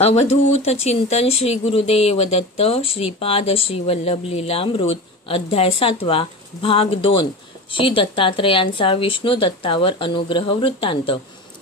अवधूत चिंतन श्री गुरुदेव दत्त श्रीपाद श्री वल्लभ लीलामृत अध्याय 7 भाग 2 श्री दत्तात्रयांचा विष्णू दत्तावर अनुग्रह वृत्तांत।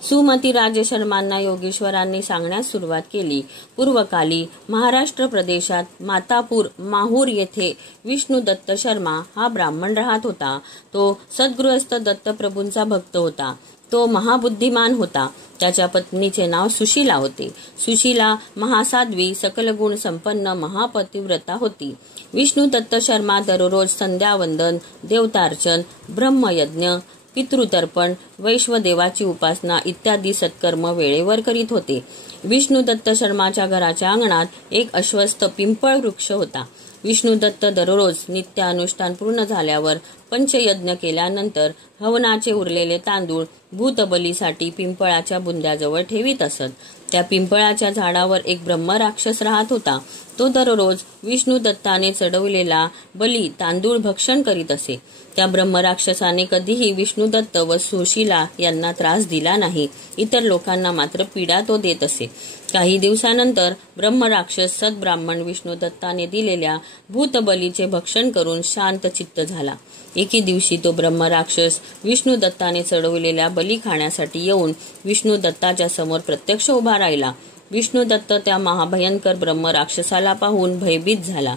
सुमती राजशर्मांना योगेश्वरांनी सांगण्यास सुरुवात केली। पूर्वकाली महाराष्ट्र प्रदेशात मातापूर माहूर येथे विष्णू दत्त शर्मा हा ब्राह्मण राहत होता। तो सद्गृहस्थ दत्तप्रभूंचा भक्त होता। तो महाबुद्धिमान होता। त्याच्या पत्नीचे नाव सुशीला होते। सुशीला महासाध्वी सकल गुण संपन्न महापतिव्रता होती। विष्णू दत्त शर्मा दररोज संध्यावंदन, देवतार्चन, ब्रह्मयज्ञ, पितृतर्पण, वैश्वदेवाची उपासना इत्यादी सत्कर्म वेळेवर करीत होते। विष्णू दत्त शर्माच्या घराच्या अंगणात एक अश्वस्थ पिंपळ वृक्ष होता। विष्णू दत्त दररोज नित्य अनुष्ठान पूर्ण झाल्यावर पंचयज्ञ केल्यानंतर हवनाचे उरलेले तांदूळ भूतबलीसाठी पिंपळाच्या बुंद्याजवळ ठेवीत असत। त्या पिंपळाच्या झाडावर एक ब्रह्मराक्षस राहत होता। तो दररोज विष्णू दत्ताने चढवलेला बली तांदूळ भक्षण करीत असे। त्या ब्रह्मराक्षसाने कधीही विष्णू दत्त व सुशीला यांना त्रास दिला नाही। इतर लोकांना मात्र पीडा तो देत असे। काही दिवसानंतर ब्रह्मराक्षस सद्ब्राह्मण विष्णू दत्ताने दिलेल्या भूतबलीचे भक्षण करून शांत चित्त झाला। एके दिवशी तो ब्रह्मराक्षस विष्णू दत्ताने चढवलेल्या बली खाण्यासाठी येऊन विष्णू दत्ताच्या समोर प्रत्यक्ष उभा राहिला। विष्णू दत्त त्या महाभयंकर ब्रह्मराक्षसाला पाहून भयभीत झाला।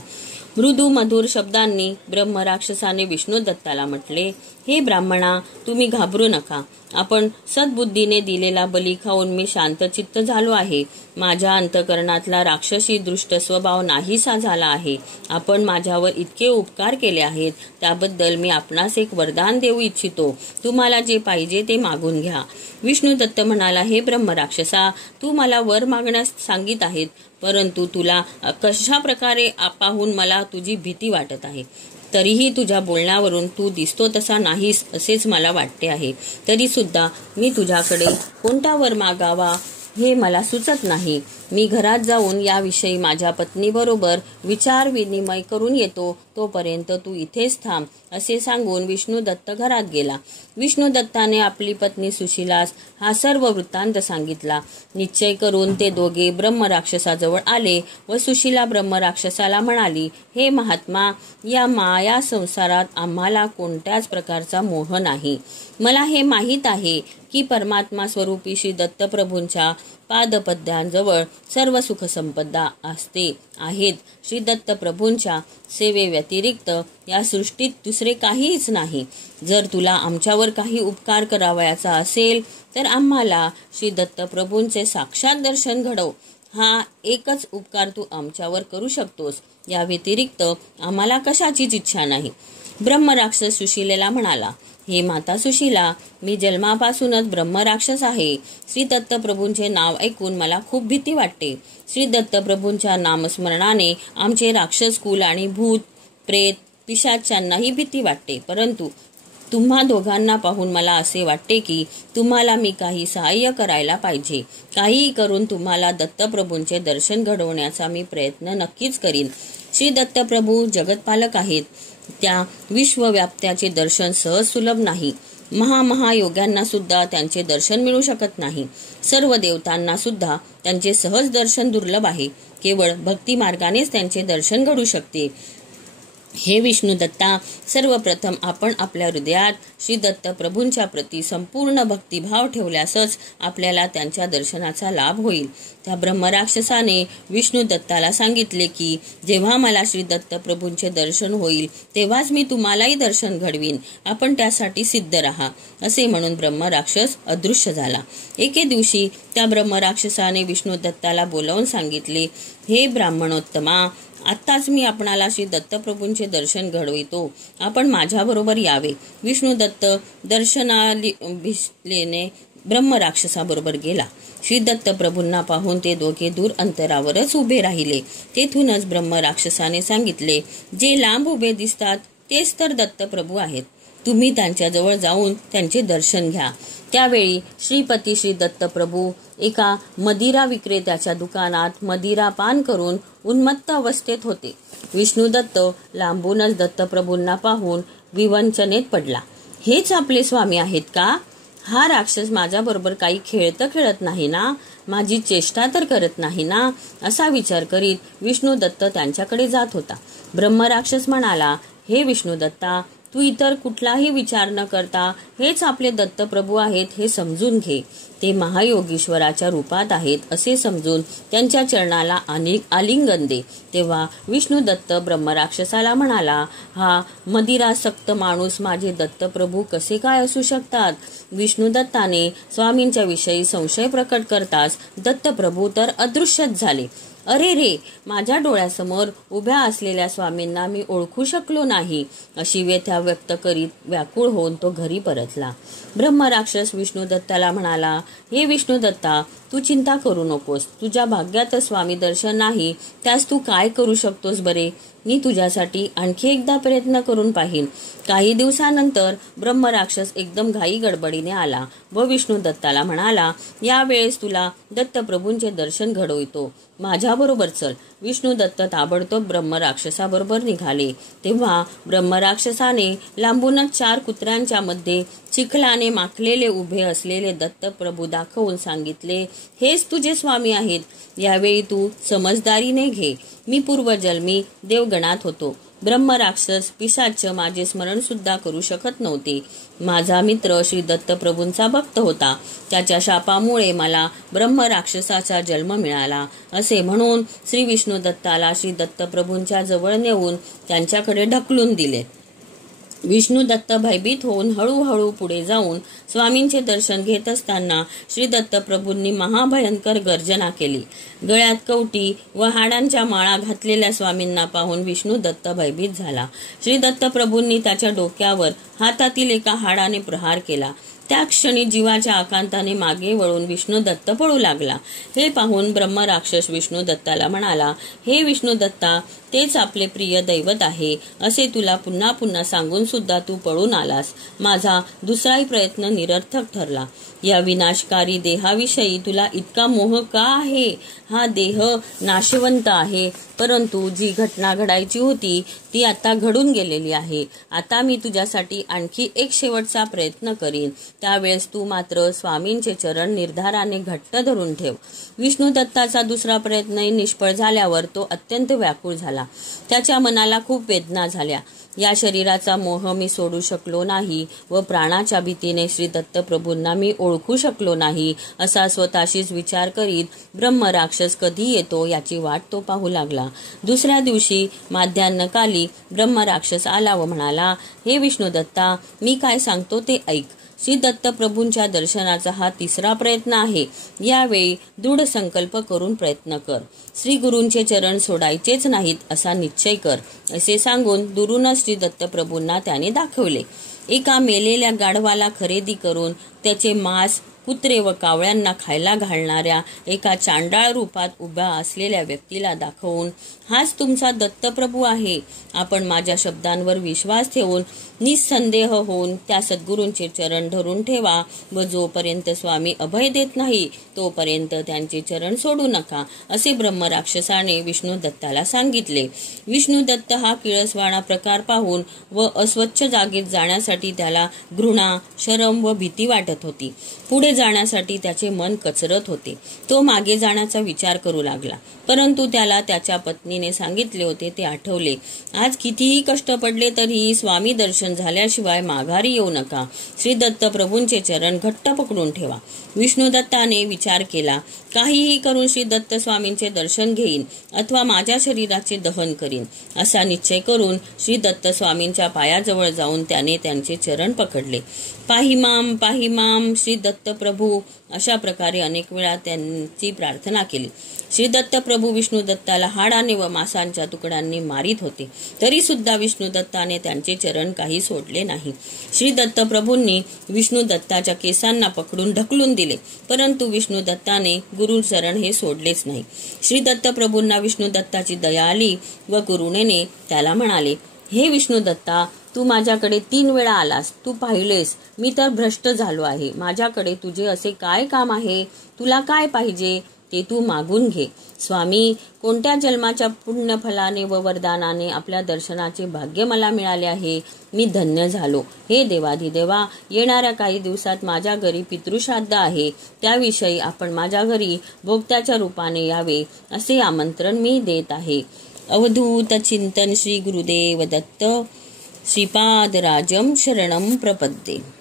मृदू मधुर शब्दांनी ब्रह्मराक्षसाने विष्णू दत्ताला म्हटले, हे ब्राह्मणा, तुम्ही घाबरू नका। आपण सद्बुद्धीने दिलेला बली खाऊन मी शांतचित्त झालो आहे। माझ्या अंतकरणातला राक्षसी दृष्ट स्वभाव नाहीसा झाला आहे। आपण माझ्यावर इतके उपकार केले आहेत, त्याबद्दल मी आपणास एक वरदान देऊ इच्छितो। तुम्हाला जे पाहिजे ते मागून घ्या। विष्णू दत्त म्हणाला, हे ब्रह्मराक्षसा, तू मला वर मागण्यास सांगित आहेत, परंतु तुला कशा प्रकारे पाहून मला तुझी भीती वाटत आहे। तरीही तुझ्या बोलण्यावरून तू दिसतो तसा नाहीस असेच मला वाटते आहे। तरी सुद्धा मी तुझ्याकडे कोणता वर मागावा हे मला सुचत नाही। मी घरात जाऊन याविषयी माझ्या पत्नीबरोबर विचार विनिमय करून येतो, तोपर्यंत तू इथेच थांब, असे सांगून विष्णू दत्त घरात गेला। विष्णू दत्ताने आपली पत्नी सुशीलास हा सर्व वृत्तांत सांगितला। निश्चय करून ते दोघे ब्रह्मराक्षसाजवळ आले व सुशीला ब्रह्मराक्षसाला म्हणाली, हे महात्मा, या माया संसारात आम्हाला कोणत्याच प्रकारचा मोह नाही। मला हे माहीत आहे की परमात्मा स्वरूपी श्री दत्तप्रभूंच्या पादपद्यांजवळ सर्व सुख संपदा असते आहेत। श्री दत्तप्रभूंच्या सेवेव्यतिरिक्त या सृष्टीत दुसरे काहीच नाही। जर तुला आमच्यावर काही उपकार करावयाचा असेल तर आम्हाला श्री दत्तप्रभूंचे साक्षात दर्शन घडव। हा एकच उपकार तू आमच्यावर करू शकतोस। या व्यतिरिक्त आम्हाला कशाचीच इच्छा नाही। ब्रह्मराक्षस सुशीलेला म्हणाला, हे माता सुशीला, मी जन्मापासूनच ब्रह्मराक्षस आहे। श्री दत्तप्रभूंचे नाव ऐकून मला खूप भीती वाटते। श्री दत्तप्रभूंच्या नामस्मरणाने आमचे राक्षस कुल आणि भूत प्रेत पिशाच्यांनाही भीती वाटते। परंतु तुम्हा दोघांना पाहून मला असे वाटते की तुम्हाला मी काही सहाय्य करायला पाहिजे। काहीही करून तुम्हाला दत्तप्रभूंचे दर्शन घडवण्याचा मी प्रयत्न नक्कीच करीन। श्री दत्तप्रभू जगतपालक आहेत। त्या विश्वव्याप्त्याचे दर्शन सहज सुलभ नाही। महायोग्यांना सुद्धा त्यांचे दर्शन मिळू शकत नाही। सर्व देवतांना सुद्धा त्यांचे सहज दर्शन दुर्लभ आहे। केवळ भक्ती मार्गानेच त्यांचे दर्शन घडू शकते। हे विष्णू दत्ता, सर्वप्रथम आपण आपल्या हृदयात श्री दत्तप्रभूंच्या प्रती संपूर्ण भक्तिभाव ठेवल्यासच आपल्याला त्यांच्या दर्शनाचा लाभ होईल। त्या ब्रह्मराक्षसाने विष्णू दत्ताला सांगितले की जेव्हा मला श्री दत्तप्रभूंचे दर्शन होईल तेव्हाच मी तुम्हालाही दर्शन घडवीन। आपण त्यासाठी सिद्ध राहा, असे म्हणून ब्रह्मराक्षस अदृश्य झाला। एके दिवशी त्या ब्रह्मराक्षसाने विष्णू दत्ताला बोलावून सांगितले, हे ब्राह्मणोत्तमा, आत्ताच मी आपणाला श्री दत्तप्रभूंचे दर्शन घडवितो, आपण माझ्याबरोबर यावे। विष्णू दत्त दर्शनाभिलेने ब्रह्मराक्षसाबरोबर गेला। श्री दत्तप्रभूंना पाहून ते दोघे दूर अंतरावरच उभे राहिले। तेथूनच ब्रह्मराक्षसाने सांगितले, जे लांब उभे दिसतात तेच तर दत्तप्रभू आहेत। तुम्ही त्यांच्याजवळ जाऊन त्यांचे दर्शन घ्या। त्यावेळी श्रीपती श्री दत्तप्रभू एका मदिरा विक्रेत्याच्या दुकानात मदिरा पान करून उन्मत्त अवस्थेत होते। विष्णू दत्त लांबूनच दत्तप्रभूंना पाहून विवंचनेत पडला। हेच आपले स्वामी आहेत का? हा राक्षस माझ्याबरोबर काही खेळत नाही ना? माझी चेष्टा तर करत नाही ना, असा विचार करीत विष्णुदत्त त्यांच्याकडे जात होता. ब्रह्मराक्षस म्हणाला, हे विष्णुदत्ता, तू इतर कुठलाही विचार न करता हेच आपले दत्तप्रभू आहेत हे समजून घे. ते महायोगीश्वराच्या रूपात आहेत असे समजून त्यांच्या चरणाला आलिंगन दे. तेव्हा विष्णुदत्त ब्रह्मराक्षसाला म्हणाला, हा मदिरासक्त माणूस माझे दत्तप्रभू कसे काय असू शकतात? विष्णुदत्ताने स्वामींच्या विषयी संशय प्रकट करताच दत्तप्रभू तर अदृश्यच झाले. अरे रे, माझ्या डोळ्यासमोर उभ्या असलेल्या स्वामींना मी ओळखू शकलो नाही, अशी व्यथा व्यक्त करीत व्याकुळ होऊन तो घरी परतला. ब्रह्मराक्षस विष्णुदत्ताला म्हणाला, हे विष्णुदत्ता, तू चिंता करू नकोस. तुझ्या भाग्यात स्वामी दर्शन नाही, त्यास तू काय करू शकतोस बरे? मी तुझ्यासाठी आणखी एकदा प्रयत्न करून पाहीन. काही दिवसानंतर ब्रह्मराक्षस एकदम घाई गडबडीने आला व विष्णुदत्ताला म्हणाला, यावेळेस तुला दत्तप्रभूंचे दर्शन घडवितो, माझ्याबरोबर चल. विष्णुदत्त ताबडतोब ब्रह्मराक्षसाबरोबर निघाले. तेव्हा ब्रह्मराक्षसाने लांबूनच 4 कुत्र्यांच्या मध्ये चिखलाने माखलेले उभे असलेले दत्तप्रभू दाखवून सांगितले, हेच तुझे स्वामी आहेत. यावेळी तू समजदारीने घे. मी पूर्वजन्मी देवगणात होतो. ब्रह्मराक्षस पिशाच माझे स्मरण सुद्धा करू शकत नव्हते. माझा मित्र श्री दत्तप्रभूंचा भक्त होता. त्याच्या शापामुळे मला ब्रह्मराक्षसाचा जन्म मिळाला. असे म्हणून श्री विष्णुदत्ताला श्री दत्तप्रभूंच्या जवळ नेऊन त्यांच्याकडे ढकलून दिले. विष्णुदत्त भयभीत होऊन हळूहळू पुढे जाऊन स्वामींचे दर्शन घेत असताना श्री दत्तप्रभूंनी महाभयंकर गर्जना केली. गळ्यात कवटी व हाडांच्या माळा घातलेल्या स्वामींना पाहून विष्णुदत्त भयभीत झाला. श्री दत्तप्रभूंनी त्याच्या डोक्यावर हातातील एका हाडाने प्रहार केला. त्या क्षणी जीवाच्या आकांताने मागे वळून विष्णुदत्त पळू लागला. हे पाहून ब्रह्मराक्षस विष्णुदत्ताला म्हणाला, हे विष्णुदत्ता, तेच आपले प्रिय दैवत आहे असे तुला पुन्हा पुन्हा सांगून सुद्धा तू पळून आलास. माझा दुसराही प्रयत्न निरर्थक ठरला. या विनाशकारी देहाविषयी तुला इतका मोह का आहे? हा देह नाशवंत आहे, परंतु जी घटना घडायची होती ती आता घडून गेलेली आहे. आता मी तुझ्यासाठी आणखी एक शेवटचा प्रयत्न करीन. त्यावेळेस तू मात्र स्वामींचे चरण निर्धाराने घट्ट धरून ठेव. विष्णुदत्ताचा दुसरा प्रयत्नही निष्फळ झाल्यावर तो अत्यंत व्याकुळ झाला. त्याच्या मनाला खूप वेदना झाल्या. या शरीराचा मोह मी सोडू शकलो नाही व प्राणाच्या भीतीने श्री दत्तप्रभूंना मी ओळखू शकलो नाही, असा स्वतःशीच विचार करीत ब्रह्मराक्षस कधी येतो याची वाट तो पाहू लागला. दुसऱ्या दिवशी माध्यान्हकाली ब्रह्मराक्षस आला व म्हणाला, हे विष्णुदत्ता, मी काय सांगतो ते ऐक. श्री दत्तप्रभूंच्या दर्शनाचा हा तिसरा प्रयत्न आहे. यावेळी दृढ संकल्प करून प्रयत्न कर. श्री गुरूंचे चरण सोडायचेच नाहीत असा निश्चय कर, असे सांगून दुरूनच श्री दत्तप्रभूंना त्याने दाखवले. एका मेलेल्या गाढवाला खरेदी करून त्याचे मांस कुत्रे व कावळ्यांना खायला घालणाऱ्या एका चांडाळ रूपात उभ्या असलेल्या व्यक्तीला दाखवून, हाच तुमचा दत्तप्रभू आहे. आपण माझ्या शब्दांवर विश्वास ठेवून निसंदेह होऊन त्या सद्गुरूंचे चरण धरून ठेवा व जोपर्यंत स्वामी अभय देत नाही तोपर्यंत त्यांचे चरण सोडू नका, असे ब्रह्मराक्षसाने विष्णुदत्ताला सांगितले. विष्णुदत्त हा किळसवाणा प्रकार पाहून व अस्वच्छ जागेत जाण्यासाठी त्याला घृणा, शरम व भीती वाटत होती. पुढे जाण्यासाठी त्याचे मन कचरत होते. तो मागे जाण्याचा विचार करू लागला, परंतु त्याला त्याच्या पत्नीने सांगितले होते ते आठवले. आज कितीही कष्ट पडले तरीही स्वामी दर्शन झाल्याशिवाय माघारी येऊ नका. श्री दत्तप्रभूंचे चरण घट्ट पकडून ठेवा. विष्णुदत्ताने विचार केला, काहीही करून श्री दत्त स्वामींचे दर्शन घेईन अथवा माझ्या शरीराचे दहन करीन, असा निश्चय करून श्री दत्त स्वामींच्या पायाजवळ जाऊन त्याने त्यांचे चरण पकडले. पाहिमाम पाहिमाम श्री दत्तप्रभू, अशा प्रकारे अनेक वेळा त्यांची प्रार्थना केली. श्री दत्तप्रभू विष्णुदत्ताला हाडाने व मांसाच्या तुकड्यांनी मारित होते, तरी सुद्धा विष्णुदत्ताने त्यांचे चरण काही सोडले नाही. श्री दत्तप्रभूंनी विष्णुदत्ताच्या केसांना पकडून ढकलून दिले, परंतु विष्णुदत्ताने गुरुचरण हे सोडलेच नाही. श्री दत्तप्रभूंना विष्णुदत्ताची दया आली व करुणेने त्याला म्हणाले, हे विष्णुदत्ता, तू माझ्याकडे 3 वेळा आलास. तू पाहिलेस मी तर भ्रष्ट झालो आहे. माझ्याकडे तुझे असे काय काम आहे? तुला काय पाहिजे? ते तू मागून घे. स्वामी, कोणत्या जन्माच्या पुण्यफलाने व वरदानाने आपल्या दर्शनाचे भाग्य मला मिळाले आहे. मी धन्य झालो. हे देवाधिदेवा, येणाऱ्या काही दिवसात माझ्या घरी पितृश्राद्ध आहे. त्याविषयी आपण माझ्या घरी भोक्त्याच्या रूपाने यावे असे आमंत्रण मी देत आहे. अवधूत चिंतन. श्री गुरुदेव दत्त. श्रीपादराजं शरणं प्रपद्ये.